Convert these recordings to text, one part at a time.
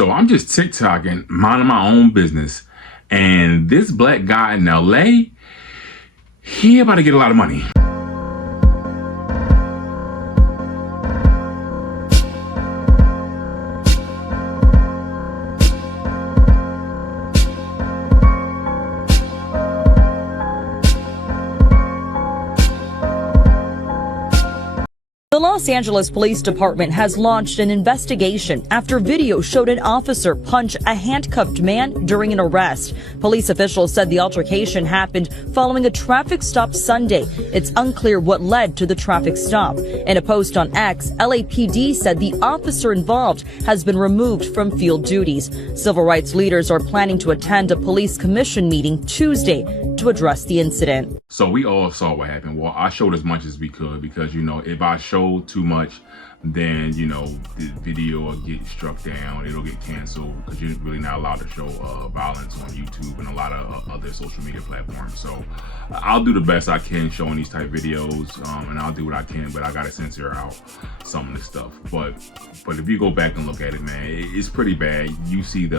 So I'm just TikToking, minding my own business. And this black guy in LA, he about to get a lot of money. The Los Angeles Police Department has launched an investigation after video showed an officer punch a handcuffed man during an arrest. Police officials said the altercation happened following a traffic stop Sunday. It's unclear what led to the traffic stop. In a post on X, LAPD said the officer involved has been removed from field duties. Civil rights leaders are planning to attend a police commission meeting Tuesday to address the incident. So we all saw what happened. Well, I showed as much as we could because, if I showed too much, then, the video will get struck down. It'll get canceled because you're really not allowed to show violence on YouTube and a lot of other social media platforms. So I'll do the best I can showing these type videos, and I'll do what I can, but I got to censor out some of this stuff. But if you go back and look at it, man, it's pretty bad. You see the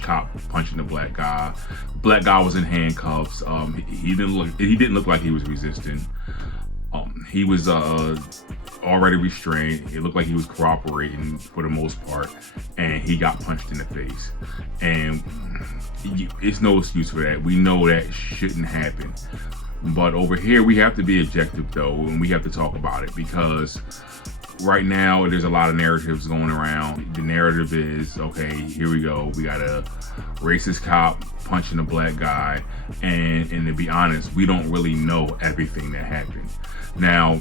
cop punching the black guy. Black guy was in handcuffs. He didn't look like he was resisting. He was already restrained. It looked like he was cooperating for the most part, and he got punched in the face. And it's no excuse for that. We know that shouldn't happen. But over here, we have to be objective though, and we have to talk about it because right now there's a lot of narratives going around. The narrative is, okay, here we go. We got a racist cop punching a black guy, and to be honest, we don't really know everything that happened. Now,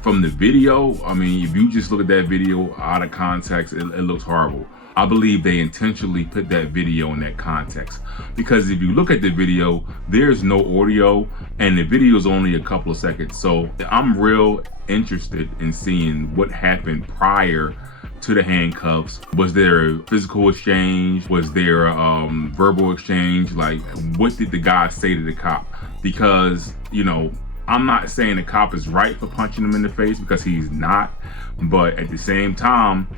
from the video, if you just look at that video out of context, it looks horrible. I believe they intentionally put that video in that context because if you look at the video, there's no audio and the video is only a couple of seconds. So I'm real interested in seeing what happened prior to the handcuffs. Was there a physical exchange? Was there a verbal exchange? Like, what did the guy say to the cop? Because, I'm not saying the cop is right for punching him in the face because he's not, but at the same time,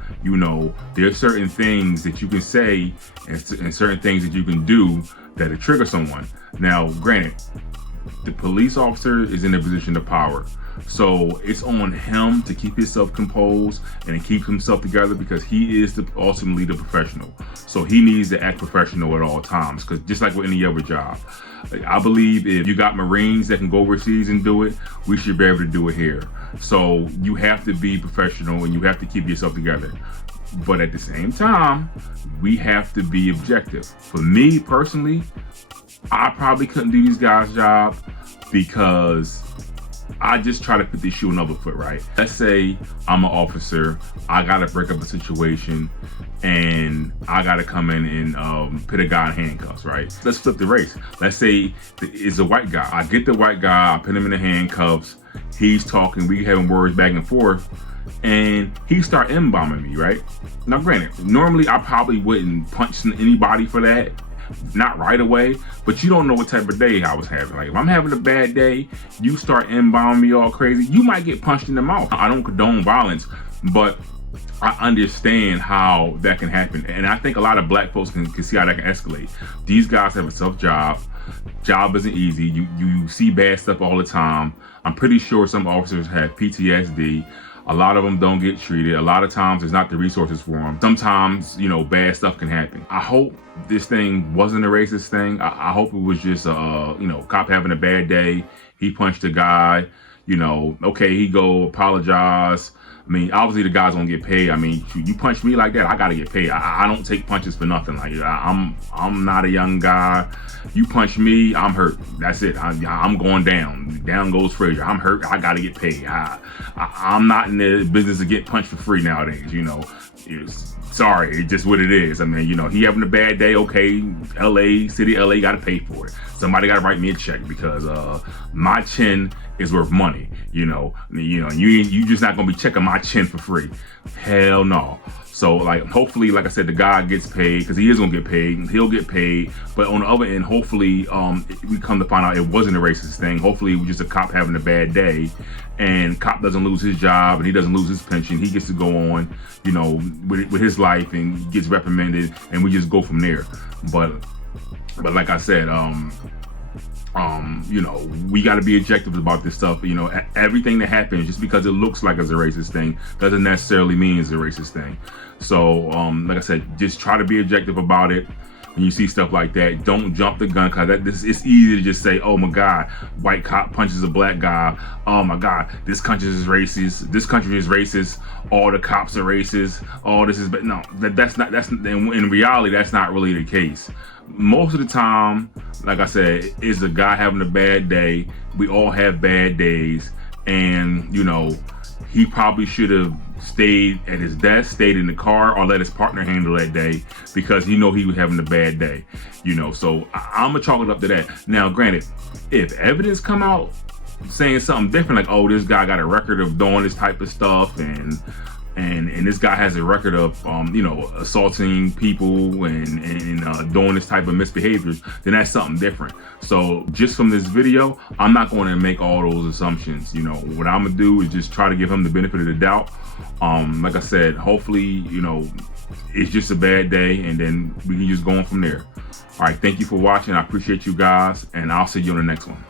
there's certain things that you can say and certain things that you can do that'll trigger someone. Now, granted, the police officer is in a position of power, so it's on him to keep himself composed and to keep himself together because he is ultimately the professional. So he needs to act professional at all times, because just like with any other job, I believe if you got Marines that can go overseas and do it, we should be able to do it here. So you have to be professional and you have to keep yourself together. But at the same time, we have to be objective. For me personally, I probably couldn't do these guys' job because I just try to put this shoe another foot, right? Let's say I'm an officer, I gotta break up a situation, and I gotta come in and put a guy in handcuffs, right? Let's flip the race. Let's say it's a white guy. I get the white guy, I put him in the handcuffs, he's talking, we having words back and forth, and he start M-bombing me, right? Now granted, normally I probably wouldn't punch anybody for that, not right away, but you don't know what type of day I was having. Like if I'm having a bad day, you start M-bombing me all crazy, you might get punched in the mouth. I don't condone violence, but I understand how that can happen. And I think a lot of black folks can see how that can escalate. These guys have a tough job. Job isn't easy. You see bad stuff all the time. I'm pretty sure some officers have PTSD. A lot of them don't get treated. A lot of times there's not the resources for them. Sometimes, bad stuff can happen. I hope this thing wasn't a racist thing. I hope it was just, cop having a bad day. He punched a guy, okay, he go apologize. Obviously the guy's gonna get paid. You punch me like that, I gotta get paid. I don't take punches for nothing. Like I'm not a young guy. You punch me, I'm hurt. That's it. I'm going down. Down goes Frazier. I'm hurt. I gotta get paid. I'm not in the business of getting punched for free nowadays. Sorry, it's just what it is. He having a bad day. Okay, city LA gotta pay for it. Somebody gotta write me a check because my chin is worth money. You just not gonna be checking my chin for free. Hell no. So like, hopefully, like I said, the guy gets paid, because he is gonna get paid. He'll get paid. But on the other end, hopefully, we come to find out it wasn't a racist thing. Hopefully, it was just a cop having a bad day, and cop doesn't lose his job and he doesn't lose his pension. He gets to go on, you know, with his life, and gets reprimanded, and we just go from there. But like I said, you know, we got to be objective about this stuff. You know, everything that happens, just because it looks like it's a racist thing, doesn't necessarily mean it's a racist thing. So, like I said, just try to be objective about it. When you see stuff like that, don't jump the gun, because it's easy to just say, oh my God, white cop punches a black guy. Oh my God, this country is racist. This country is racist. All the cops are racist. All this is, but no, in reality, that's not really the case. Most of the time, like I said, is a guy having a bad day. We all have bad days, and you know, he probably should have stayed at his desk, stayed in the car, or let his partner handle that day, because he know he was having a bad day, you know. So I'm gonna chalk it up to that. Now, granted, if evidence come out saying something different, like, oh, this guy got a record of doing this type of stuff, and this guy has a record of you know, assaulting people and doing this type of misbehaviors, then that's something different. So just from this video, I'm not going to make all those assumptions. You know, what I'm gonna do is just try to give him the benefit of the doubt. Like I said, hopefully, you know, it's just a bad day, and then we can just go on from there. All right, thank you for watching. I appreciate you guys, and I'll see you on the next one.